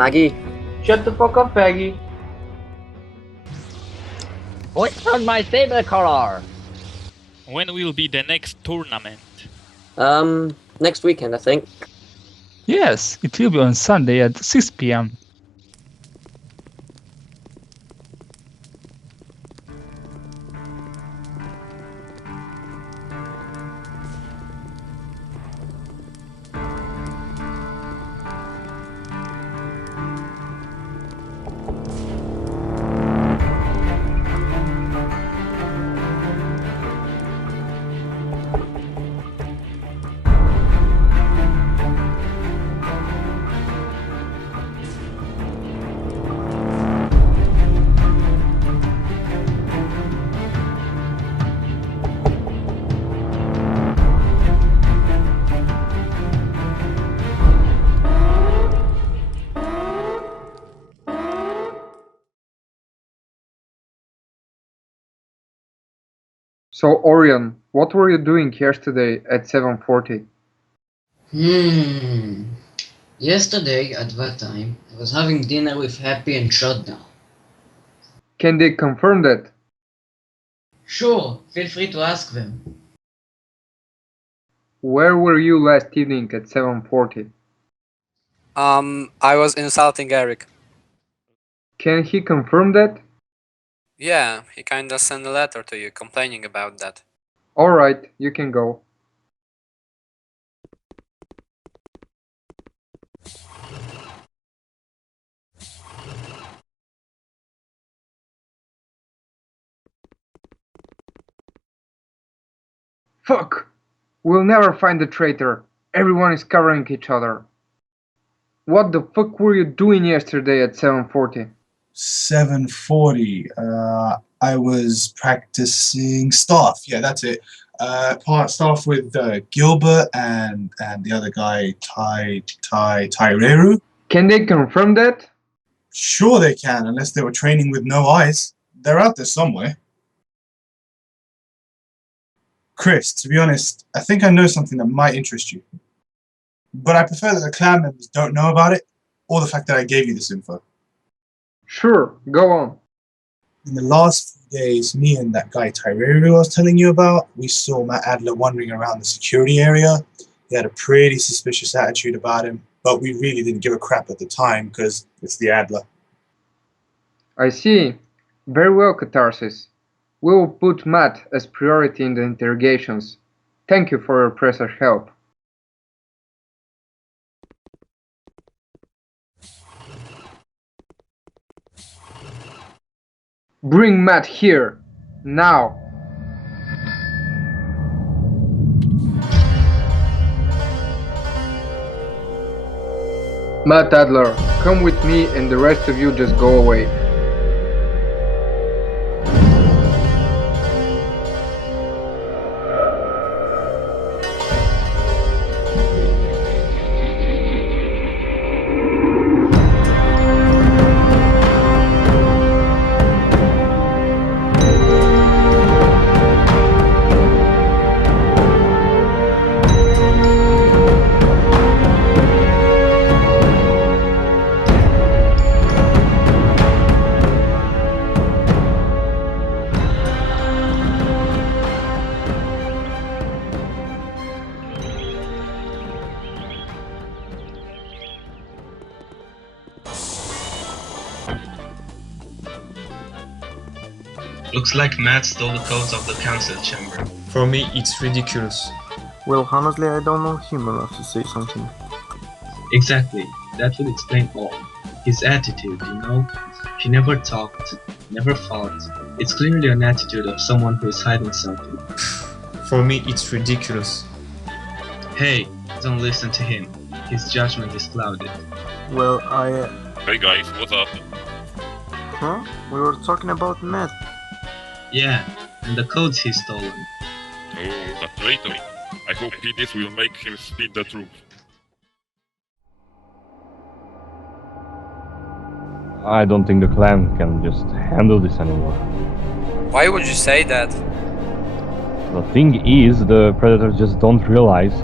Maggie. Shut the fuck up, Peggy. What's on my saber collar? When will be the next tournament? Next weekend, I think. Yes, it will be on Sunday at 6 p.m. So, Orion, what were you doing yesterday at 7:40? Yesterday, at that time, I was having dinner with Happy and Shutdown. Can they confirm that? Sure, feel free to ask them. Where were you last evening at 7:40? I was insulting Eric. Can he confirm that? Yeah, he kinda sent a letter to you complaining about that. Alright, you can go. Fuck! We'll never find the traitor. Everyone is covering each other. What the fuck were you doing yesterday at 7:40? 7:40. I was practicing staff. Yeah, that's it. Part staff with Gilbert and the other guy, Taireru. Can they confirm that? Sure they can, unless they were training with no eyes. They're out there somewhere. Chris, to be honest, I think I know something that might interest you. But I prefer that the clan members don't know about it, or the fact that I gave you this info. Sure, go on. In the last few days, me and that guy Taireru I was telling you about, we saw Matt Adler wandering around the security area. He had a pretty suspicious attitude about him, but we really didn't give a crap at the time because it's the Adler. I see. Very well, Catharsis. We will put Matt as priority in the interrogations. Thank you for your precious help. Bring Matt here, now. Matt Adler, come with me and the rest of you just go away. Looks like Matt stole the codes of the council chamber. For me, it's ridiculous. Well, honestly, I don't know him enough to say something. Exactly, that would explain all. His attitude, you know? He never talked, never fought. It's clearly an attitude of someone who is hiding something. For me, it's ridiculous. Hey, don't listen to him. His judgment is clouded. Well, Hey guys, what's up? Huh? We were talking about Matt. Yeah, and the codes he's stolen. Oh, that traitor. I hope this will make him speak the truth. I don't think the clan can just handle this anymore. Why would you say that? The thing is, the predators just don't realize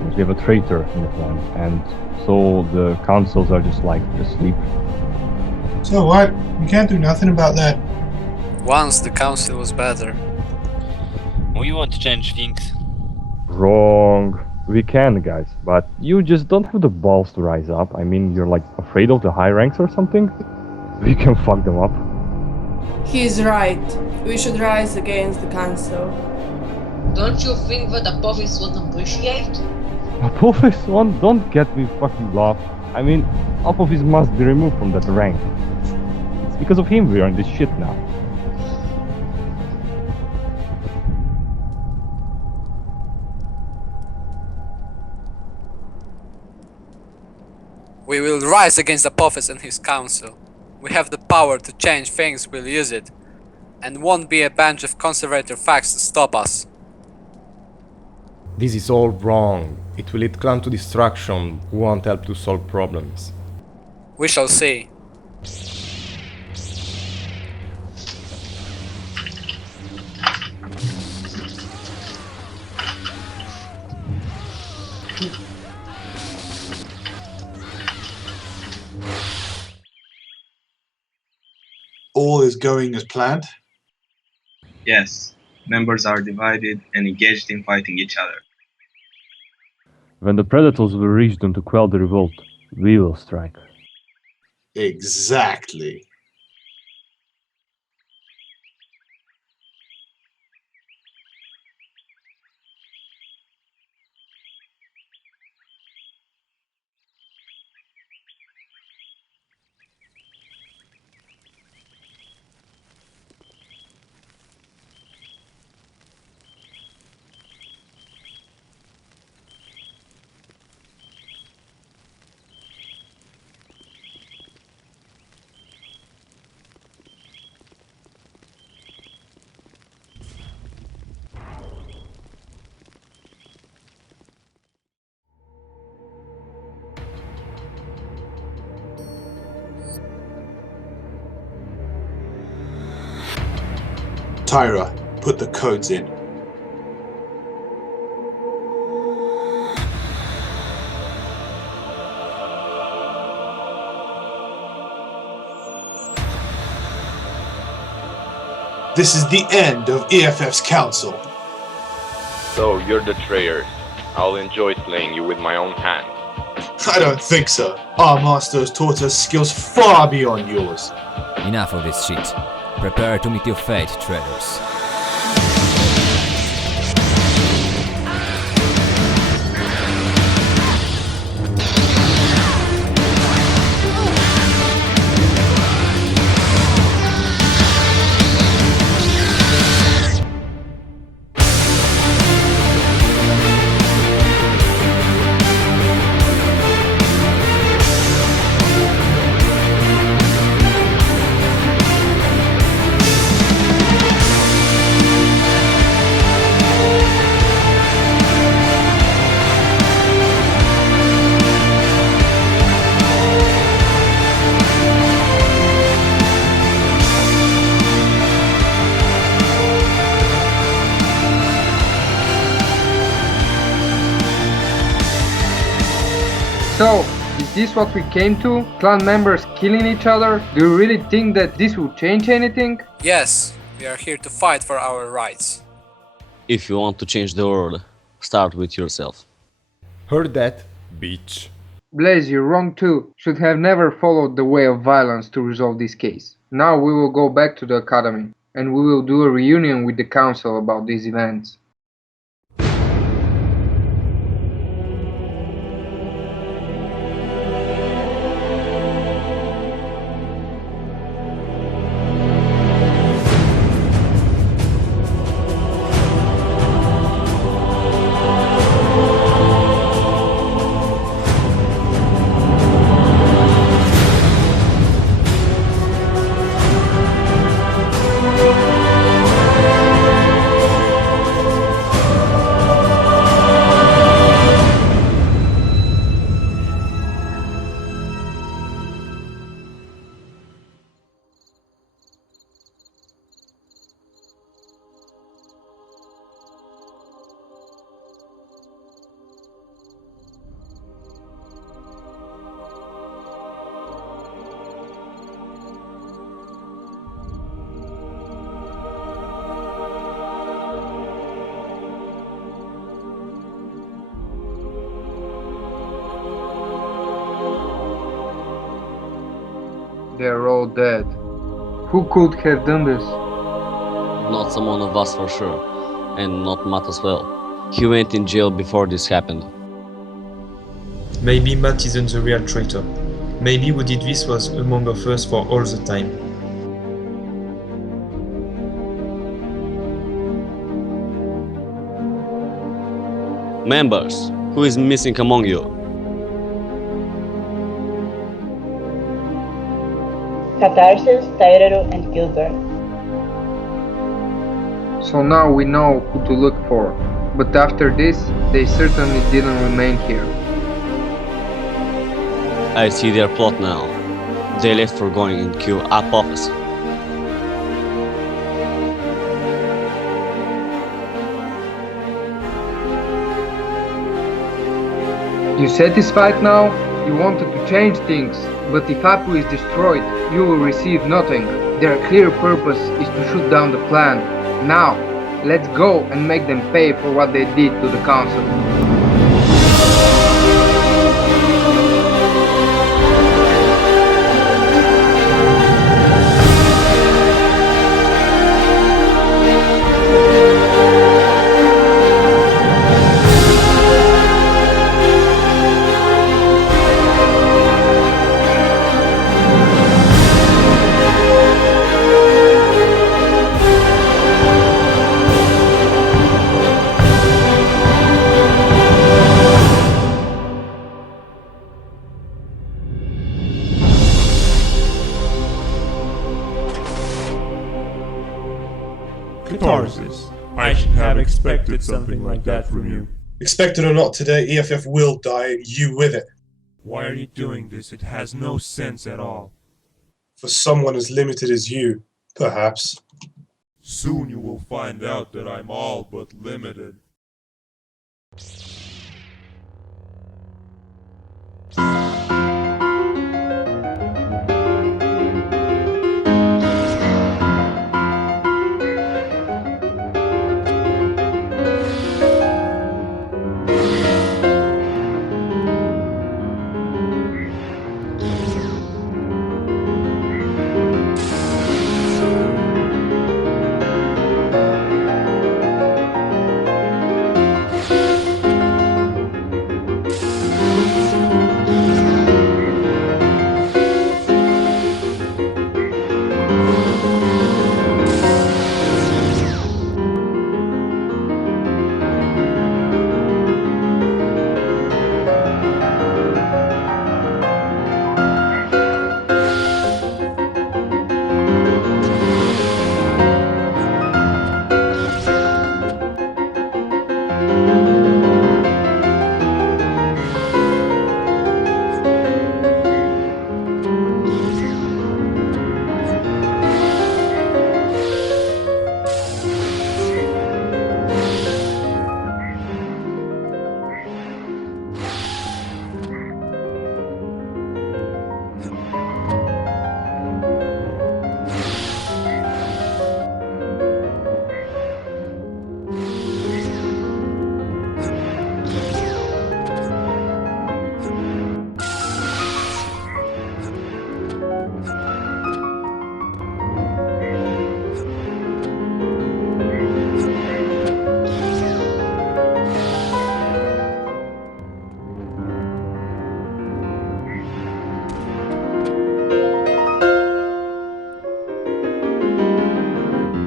because we have a traitor in the clan, and so the councils are just like asleep. So what? We can't do nothing about that. Once the council was better. We want to change things. Wrong. We can, guys, but you just don't have the balls to rise up. I mean, you're like afraid of the high ranks or something? We can fuck them up. He's right. We should rise against the council. Don't you think that Apophis would appreciate? Apophis one, don't get me fucking laugh. I mean, Apophis must be removed from that rank. It's because of him we are in this shit now. We will rise against Apophis and his council. We have the power to change things, we'll use it. And won't be a bunch of conservator facts to stop us. This is all wrong. It will lead clan to destruction, won't help to solve problems. We shall see. All is going as planned? Yes, members are divided and engaged in fighting each other. When the Predators will reach them to quell the revolt, we will strike. Exactly. Tyra, put the codes in. This is the end of EFF's council. So, you're the traitor. I'll enjoy slaying you with my own hand. I don't think so. Our master has taught us skills far beyond yours. Enough of this shit. Prepare to meet your fate, traitors. So, is this what we came to? Clan members killing each other? Do you really think that this will change anything? Yes, we are here to fight for our rights. If you want to change the world, start with yourself. Heard that, bitch. Blaze, you're wrong too. Should have never followed the way of violence to resolve this case. Now we will go back to the academy, and we will do a reunion with the council about these events. They are all dead. Who could have done this? Not someone of us for sure, and not Matt as well. He went in jail before this happened. Maybe Matt isn't the real traitor. Maybe who did this was among us for all the time. Members, who is missing among you? Catharsis, Tyrero, and Gilbert. So now we know who to look for. But after this, they certainly didn't remain here. I see their plot now. They left for going in Q Apophis. You satisfied now? You wanted to change things, but if Apu is destroyed, you will receive nothing. Their clear purpose is to shoot down the plan. Now, let's go and make them pay for what they did to the council. Catharsis. I should have expected something like that from you. Expected or not today, EFF will die and you with it. Why are you doing this? It has no sense at all. For someone as limited as you, perhaps. Soon you will find out that I'm all but limited.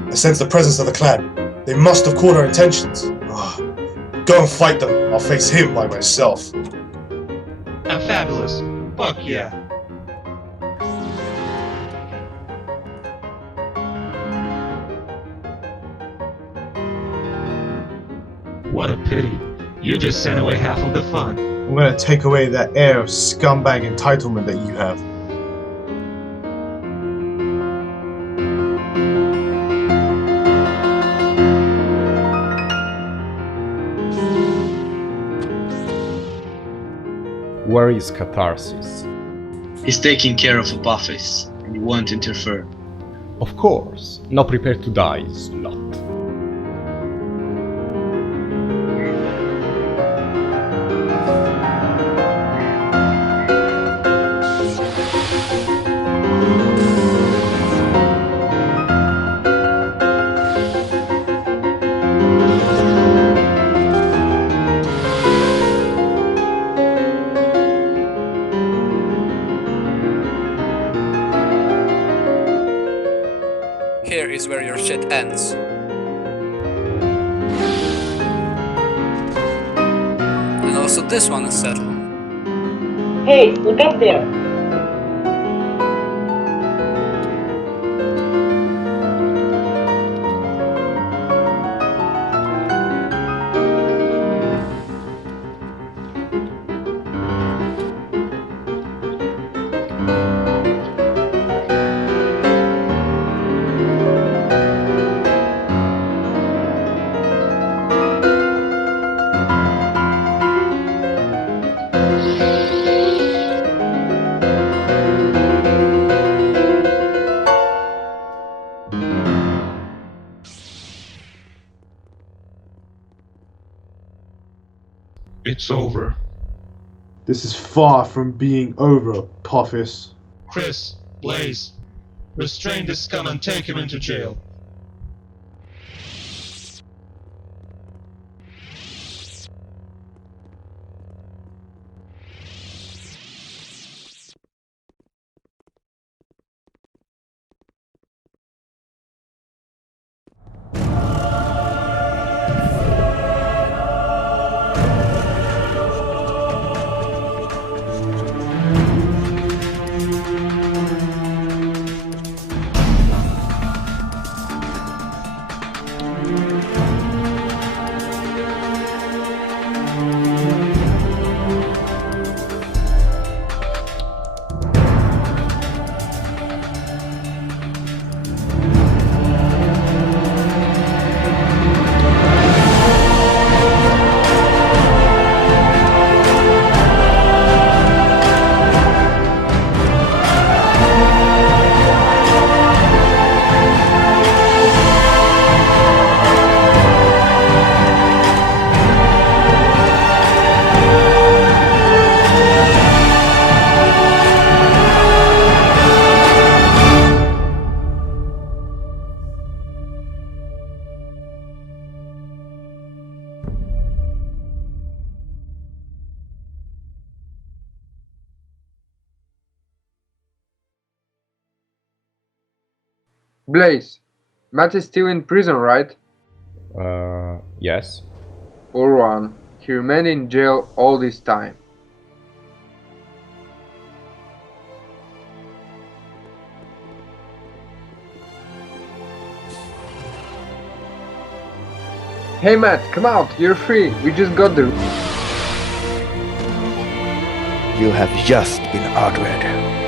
I sense the presence of the clan. They must have caught our intentions. Go and fight them. I'll face him by myself. I'm fabulous. Fuck yeah. What a pity. You just sent away half of the fun. I'm gonna take away that air of scumbag entitlement that you have. Where is Catharsis? He's taking care of Apophis, and he won't interfere. Of course. Now prepare to die, slut. here is where your shit ends. And also this one is settled. Hey, look up there! It's over. This is far from being over, Puffus. Chris, Blaze, restrain this scum and take him into jail. Blaze, Matt is still in prison, right? Yes. Or one. He remained in jail all this time. Hey Matt, come out, you're free. We just got the... You have just been ordered.